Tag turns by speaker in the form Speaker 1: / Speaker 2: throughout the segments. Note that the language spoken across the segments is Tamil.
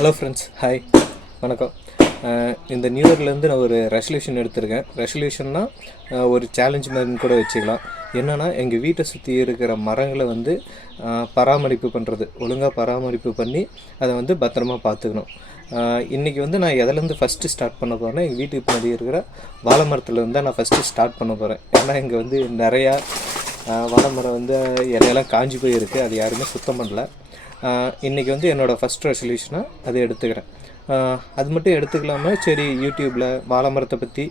Speaker 1: ஹலோ ஃப்ரெண்ட்ஸ் ஹாய் வணக்கம். இந்த நியூ இயர்லேருந்து நான் ஒரு ரெசல்யூஷன் எடுத்திருக்கேன். ரெசல்யூஷன்னா ஒரு சேலஞ்ச் மாதிரின்னு கூட வச்சுக்கலாம். என்னென்னா எங்கள் வீட்டை சுற்றி இருக்கிற மரங்களை வந்து பராமரிப்பு பண்ணுறது ஒழுங்காக பராமரிப்பு பண்ணி அதை வந்து பத்திரமா பார்த்துக்கணும். இன்றைக்கி வந்து நான் எதுலேருந்து ஃபஸ்ட்டு ஸ்டார்ட் பண்ண போகிறேன்னா எங்கள் வீட்டுக்கு பின்னாடி இருக்கிற வாழை மரத்துலேருந்து தான் நான் ஃபஸ்ட்டு ஸ்டார்ட் பண்ண போகிறேன் ஏன்னா இங்கே வந்து நிறையா வாழை மரம் வந்து இலையெல்லாம் காஞ்சி போயிருக்கு. அது யாருமே சுத்தம் பண்ணல. இன்றைக்கி வந்து என்னோடய ஃபஸ்ட் ரெசல்யூஷனாக அதை எடுத்துக்கிறேன். அது மட்டும் எடுத்துக்கலாமல் சரி யூடியூப்பில் வாழை மரத்தை பற்றி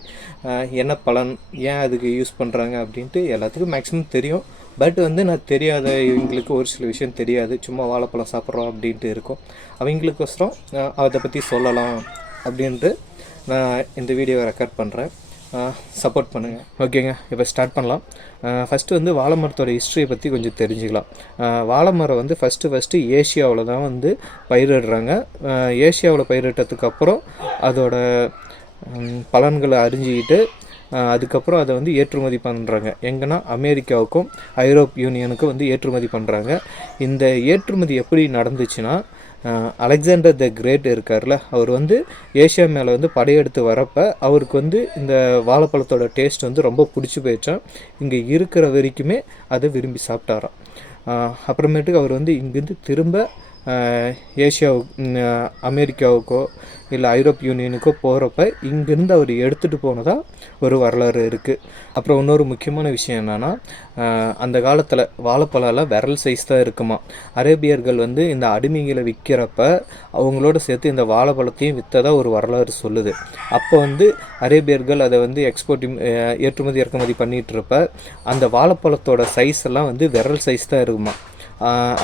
Speaker 1: என்ன பலன் ஏன் அதுக்கு யூஸ் பண்ணுறாங்க அப்படின்ட்டு எல்லாத்துக்கும் மேக்ஸிமம் தெரியும். பட் வந்து நான் தெரியாத இவங்களுக்கு ஒரு சில விஷயம் தெரியாது. சும்மா வாழைப்பழம் சாப்பிட்றோம் அப்படின்ட்டு இருக்கும். அவங்களுக்கோசரம் அதை பற்றி சொல்லலாம் அப்படின்ட்டு நான் இந்த வீடியோவை ரெக்கார்ட் பண்ணுறேன் சப்போர்ட் பண்ணுங்கள் ஓகேங்க இப்போ ஸ்டார்ட் பண்ணலாம். ஃபஸ்ட்டு வந்து வாழை மரத்தோட ஹிஸ்ட்ரியை பற்றி கொஞ்சம் தெரிஞ்சுக்கலாம். வாழைமரம் வாழை மரம் வந்து ஃபஸ்ட்டு ஃபஸ்ட்டு ஏஷியாவில் தான் வந்து பயிரிடுறாங்க. ஏஷியாவில் பயிரிட்டதுக்கு அப்புறம் அதோட பலன்களை அறிஞ்சிக்கிட்டு அதுக்கப்புறம் அதை வந்து ஏற்றுமதி பண்ணுறாங்க எங்கன்னா அமெரிக்காவுக்கும் ஐரோப் யூனியனுக்கும் வந்து ஏற்றுமதி பண்ணுறாங்க இந்த ஏற்றுமதி எப்படி நடந்துச்சுன்னா அலெக்சாண்டர் த கிரேட் இருக்கார்ல அவர் வந்து ஏஷியா மேலே வந்து படையெடுத்து வரப்போ அவருக்கு வந்து இந்த வாழைப்பழத்தோட டேஸ்ட் வந்து ரொம்ப பிடிச்சி போயிடுச்சான் இங்கே இருக்கிற வரைக்குமே அதை விரும்பி சாப்பிட்டாராம். அப்புறமேட்டுக்கு அவர் வந்து இங்கேருந்து திரும்ப ஏஷியாவுக்கு அமெரிக்காவுக்கோ இல்லை ஐரோப் யூனியனுக்கோ போகிறப்ப இங்கேருந்து அவர் எடுத்துகிட்டு போனதாக ஒரு வரலாறு இருக்குது அப்புறம் இன்னொரு முக்கியமான விஷயம் என்னென்னா அந்த காலத்தில் வாழைப்பழம் விரல் சைஸ் தான் இருக்குமா. அரேபியர்கள் வந்து இந்த அடிமைகளை விற்கிறப்ப அவங்களோட சேர்த்து இந்த வாழைப்பழத்தையும் விற்றதா ஒரு வரலாறு சொல்லுது. அப்போ வந்து அரேபியர்கள் அதை வந்து எக்ஸ்போர்ட் ஏற்றுமதி இறக்குமதி பண்ணிகிட்ருப்ப அந்த வாழைப்பழத்தோட சைஸ் எல்லாம் வந்து விரல் சைஸ் தான் இருக்குமா.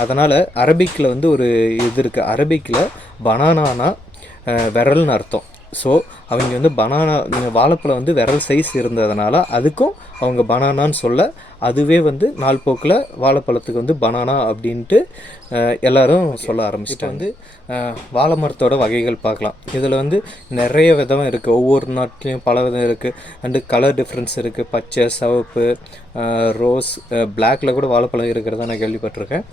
Speaker 1: அதனால் அரபிக்கில் வந்து ஒரு இது இருக்குது அரபிக்கில் பனானானா விரல்னு அர்த்தம். ஸோ அவங்க வந்து பனானா வாழைப்பழம் வந்து விரல் சைஸ் இருந்ததுனால அதுக்கும் அவங்க பனானான்னு சொல்ல அதுவே வந்து நாள் போக்கில் வாழைப்பழத்துக்கு வந்து பனானா அப்படின்ட்டு எல்லாரும் சொல்ல ஆரம்பிச்சிட்டாங்க. வந்து வாழை மரத்தோட வகைகள் பார்க்கலாம். இதில் வந்து நிறைய விதம் இருக்குது ஒவ்வொரு நாட்டிலையும் பல விதம் இருக்குது அண்டு கலர் டிஃப்ரென்ஸ் இருக்குது பச்சை சிவப்பு ரோஸ் பிளாக்ல கூட வாழைப்பழம் இருக்கிறதா நான் கேள்விப்பட்டிருக்கேன்.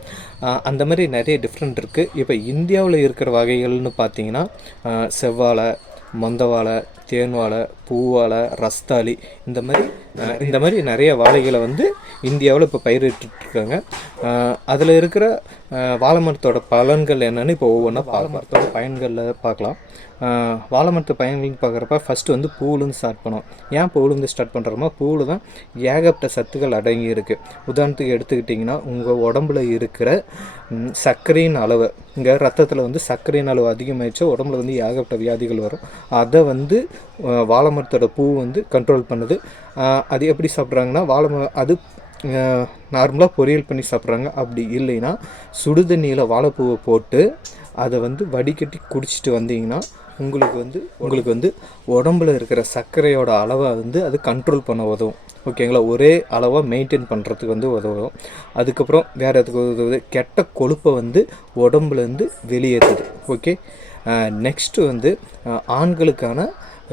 Speaker 1: அந்த மாதிரி நிறைய டிஃப்ரெண்ட் இருக்குது இப்போ இந்தியாவில் இருக்கிற வகைகள்னு பார்த்தீங்கன்னா மந்த வாழை தேன் தேன்வாழை பூவாழை ரஸ்தாளி இந்த மாதிரி இந்த மாதிரி நிறைய வாழைகளை வந்து இந்தியாவில் இப்போ பயிரிட்டுருக்காங்க அதில் இருக்கிற வாழை மரத்தோட பலன்கள் என்னென்னு இப்போ ஒவ்வொன்றா வாழை மரத்தோட பயன்களில் பார்க்கலாம். வாழை மரத்து பயன்கள்னு பார்க்குறப்ப ஃபஸ்ட்டு வந்து பூவிலேருந்து ஸ்டார்ட் பண்ணோம். ஏன் பூவிலேருந்து ஸ்டார்ட் பண்ணுறோமோ பூவில் தான் ஏகப்பட்ட சத்துக்கள் அடங்கி இருக்குது உதாரணத்துக்கு எடுத்துக்கிட்டிங்கன்னா உங்கள் உடம்புல இருக்கிற சர்க்கரையின் அளவு இங்கே ரத்தத்தில் வந்து சர்க்கரையின் அளவு அதிகமாகிடுச்சு உடம்புல வந்து ஏகப்பட்ட வியாதிகள் வரும். அதை வந்து வாழை மரத்தோட பூ வந்து கண்ட்ரோல் பண்ணுது. அது எப்படி சாப்பிட்றாங்கன்னா வாழை அது நார்மலாக பொரியல் பண்ணி சாப்பிட்றாங்க. அப்படி இல்லைன்னா சுடுதண்ணியில் வாழைப்பூவை போட்டு அதை வந்து வடிகட்டி குடிச்சிட்டு வந்தீங்கன்னா உங்களுக்கு வந்து உங்களுக்கு வந்து உடம்புல இருக்கிற சர்க்கரையோட அளவை வந்து அது கண்ட்ரோல் பண்ண உதவும். ஓகேங்களா? ஒரே அளவாக மெயின்டைன் பண்ணுறதுக்கு வந்து உதவும். அதுக்கப்புறம் வேறு எதுக்கு உதவுது? கெட்ட கொழுப்பை வந்து உடம்புலேருந்து வெளியேற்றுது ஓகே? நெக்ஸ்ட்டு வந்து ஆண்களுக்கான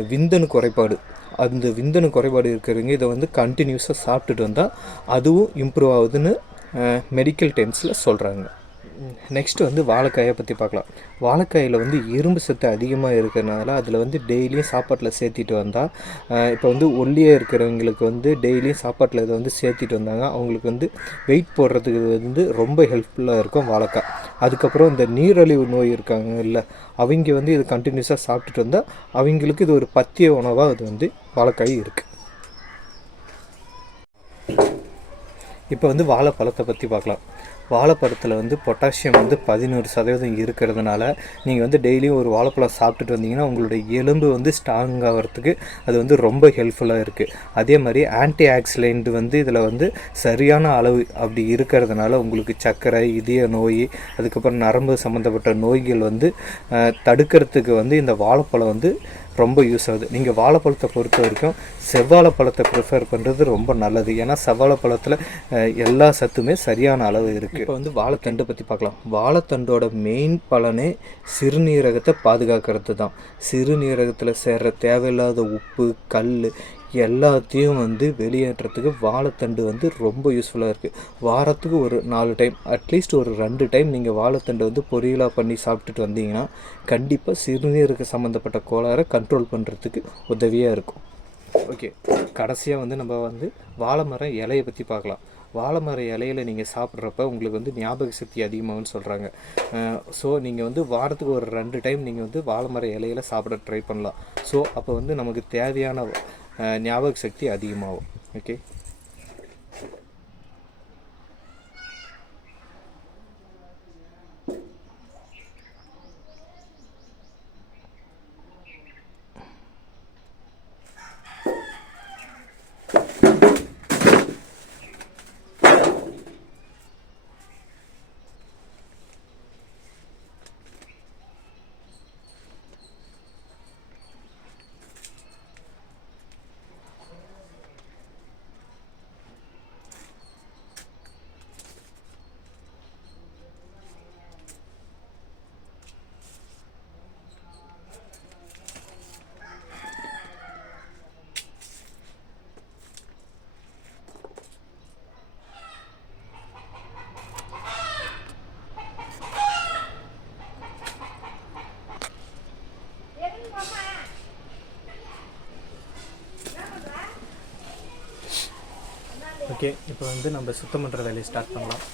Speaker 1: விந்தணு குறைபாடு. அந்த விந்தணு குறைபாடு இருக்கிறவங்க இதை வந்து கண்டினியூஸாக சாப்பிட்டுட்டு வந்தால் அதுவும் இம்ப்ரூவ் ஆகுதுன்னு மெடிக்கல் டென்ஸில் சொல்கிறாங்க நெக்ஸ்ட்டு வந்து வாழைக்காயை பற்றி பார்க்கலாம். வாழைக்காயில் வந்து இரும்பு சத்து அதிகமாக இருக்கிறதுனால அதில் வந்து டெய்லியும் சாப்பாட்டில் சேர்த்திட்டு வந்தால் இப்போ வந்து ஒல்லியாக இருக்கிறவங்களுக்கு வந்து டெய்லியும் சாப்பாட்டில் இதை வந்து சேர்த்திட்டு வந்தாங்க அவங்களுக்கு வந்து வெயிட் போடுறதுக்கு வந்து ரொம்ப ஹெல்ப்ஃபுல்லாக இருக்கும் வாழைக்காய். அதுக்கப்புறம் இந்த நீரழிவு நோய் இருக்காங்க இல்லை அவங்க வந்து இது கண்டினியூஸாக சாப்பிட்டுட்டு வந்தால் அவங்களுக்கு இது ஒரு பத்திய உணவாக அது வந்து வாழைக்காய் இருக்குது இப்போ வந்து வாழைப்பழத்தை பற்றி பார்க்கலாம். வாழைப்பழத்தில் வந்து பொட்டாசியம் வந்து பதினோரு சதவீதம் இருக்கிறதுனால நீங்கள் வந்து டெய்லியும் ஒரு வாழைப்பழம் சாப்பிட்டுட்டு வந்தீங்கன்னா உங்களுடைய எலும்பு வந்து ஸ்ட்ராங் ஆகிறதுக்கு அது வந்து ரொம்ப ஹெல்ப்ஃபுல்லாக இருக்குது அதே மாதிரி ஆன்டி ஆக்சிடென்ட் வந்து இதில் வந்து சரியான அளவு அப்படி இருக்கிறதுனால உங்களுக்கு சர்க்கரை இதய நோய் அதுக்கப்புறம் நரம்பு சம்மந்தப்பட்ட நோய்கள் வந்து தடுக்கிறதுக்கு வந்து இந்த வாழைப்பழம் வந்து ரொம்ப யூஸ் ஆகுது. நீங்கள் வாழைப்பழத்தை பொறுத்த வரைக்கும் செவ்வாழைப்பழத்தை ப்ரிஃபர் பண்ணுறது ரொம்ப நல்லது. ஏன்னா செவ்வாழைப்பழத்தில் எல்லா சத்துமே சரியான அளவு இருக்குது இப்போ வந்து வாழைத்தண்டை பற்றி பார்க்கலாம் வாழைத்தண்டோட மெயின் பலனே சிறுநீரகத்தை பாதுகாக்கிறது தான் சிறுநீரகத்தில் சேர்ற தேவையில்லாத உப்பு கல் எல்லாத்தையும் வந்து வெளியேற்றத்துக்கு வாழைத்தண்டு வந்து ரொம்ப யூஸ்ஃபுல்லாக இருக்குது வாரத்துக்கு ஒரு நாலு டைம் அட்லீஸ்ட் ஒரு ரெண்டு டைம் நீங்கள் வாழைத்தண்டு வந்து பொரியலாக பண்ணி சாப்பிட்டுட்டு வந்தீங்கன்னா கண்டிப்பாக சிறுநீருக்கு சம்மந்தப்பட்ட கோளாறை கண்ட்ரோல் பண்ணுறதுக்கு உதவியாக இருக்கும். ஓகே கடைசியாக வந்து நம்ம வந்து வாழை மரம் இலையை பற்றி பார்க்கலாம். வாழை மர இலையில நீங்கள் சாப்பிட்றப்ப உங்களுக்கு வந்து ஞாபக சக்தி அதிகமாகும்னு சொல்கிறாங்க ஸோ நீங்கள் வந்து வாரத்துக்கு ஒரு ரெண்டு டைம் நீங்கள் வந்து வாழை மர இலையில சாப்பிட ட்ரை பண்ணலாம். ஸோ அப்போ வந்து நமக்கு தேவையான ஞாபக சக்தி அதிகமாகும். ஓகே ஓகே இப்போ வந்து நம்ம சுத்தம் பண்ணுற வேலையை ஸ்டார்ட் பண்ணலாம்.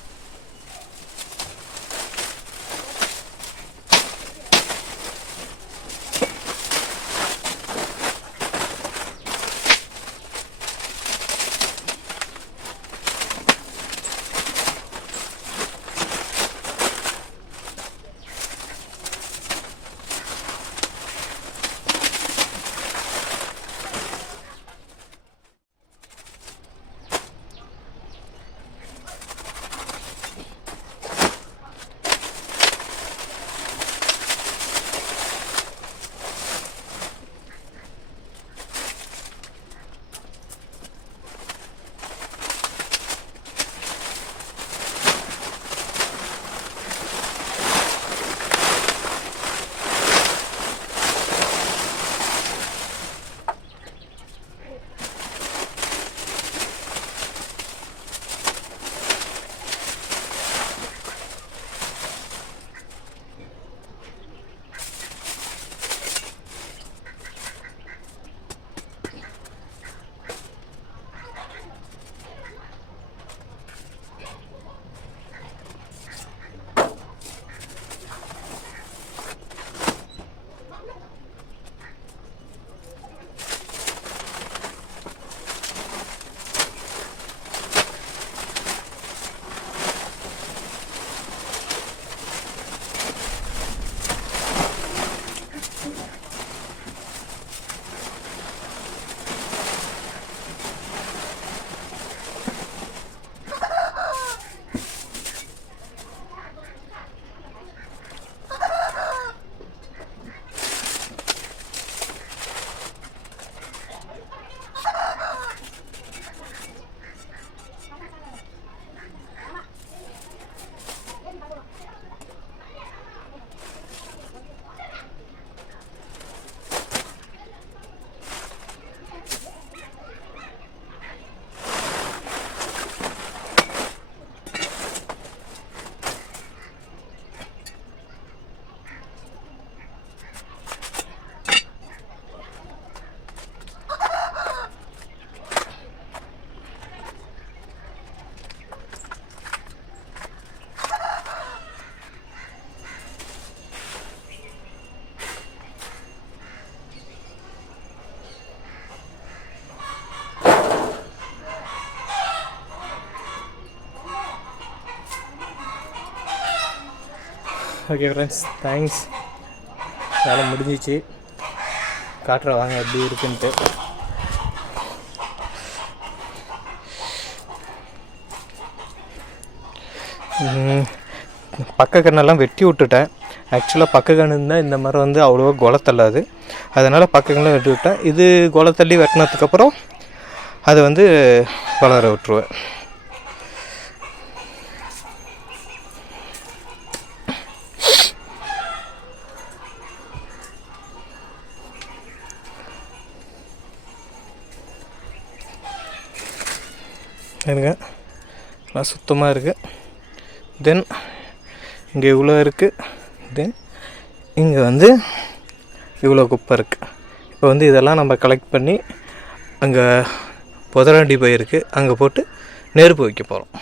Speaker 1: ஓகே ஃப்ரெண்ட்ஸ் தேங்க்ஸ் வேலை முடிஞ்சிச்சு. காட்டுற வாங்க எப்படி இருக்குன்ட்டு. பக்க கண்ணெல்லாம் வெட்டி விட்டுட்டேன். ஆக்சுவலாக பக்க கண்ணு இருந்தால் இந்த மரம் வந்து அவ்வளோவா கொலை தள்ளாது. அதனால் பக்க கண்ணெலாம் வெட்டி விட்டேன். இது கொலை தள்ளி வெட்டினதுக்கப்புறம் அதை வந்து வளர விட்டுருவேன். இருங்க எல்லாம் சுத்தமாக இருக்குது தென் இங்கே இவ்வளோ இருக்குது தென் இங்கே வந்து இவ்வளோ குப்பை இருக்குது இப்போ வந்து இதெல்லாம் நம்ம கலெக்ட் பண்ணி அங்கே புதராண்டி போயிருக்கு அங்கே போட்டு நெருப்பு வைக்க போகிறோம்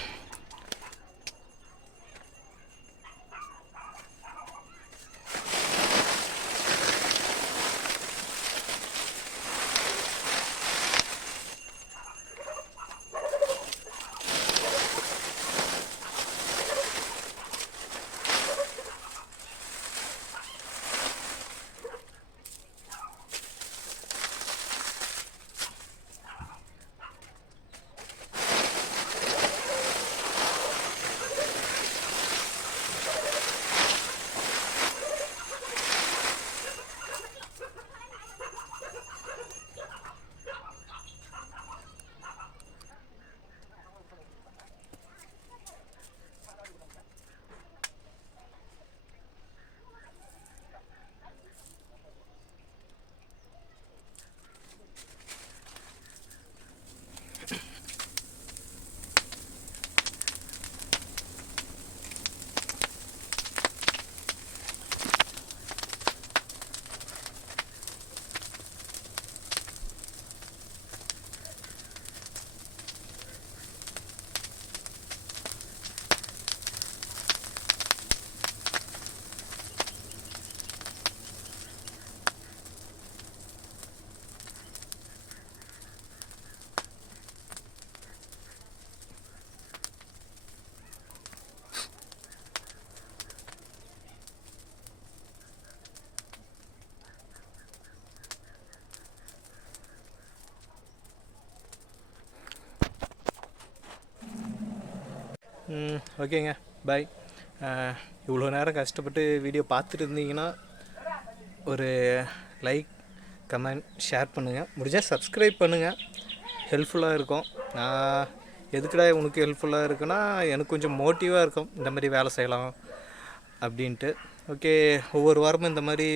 Speaker 1: ஓகேங்க பாய் இவ்வளோ நேரம் கஷ்டப்பட்டு வீடியோ பார்த்துட்டு இருந்தீங்கன்னா ஒரு லைக் கமெண்ட் ஷேர் பண்ணுங்கள் முடிஞ்சால் சப்ஸ்கிரைப் பண்ணுங்கள் ஹெல்ப்ஃபுல்லாக இருக்கும். நான் எதுக்குடா உனக்கு ஹெல்ப்ஃபுல்லாக இருக்குன்னா எனக்கு கொஞ்சம் மோட்டிவாக இருக்கும். இந்த மாதிரி வேலை செய்யலாம் அப்படின்ட்டு. ஓகே ஒவ்வொரு வாரமும் இந்த மாதிரி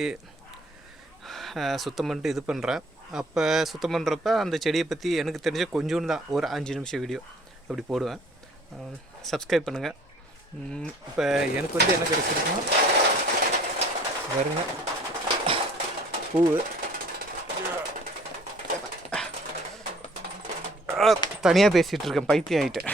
Speaker 1: சுத்தம் பண்ணிட்டு இது பண்ணுறேன் அப்போ சுத்தம் பண்ணுறப்ப அந்த செடியை பற்றி எனக்கு தெரிஞ்ச கொஞ்சோண்டு தான். ஒரு அஞ்சு நிமிஷம் வீடியோ அப்படி போடுவேன். சப்ஸ்கிரைப் பண்ணுங்கள் இப்போ எனக்கு வந்து என்ன கிடைச்சிருக்குன்னா வருங்க பூ தனியாக பேசிகிட்டு இருக்கேன் பைத்தியம் ஆகிட்டேன்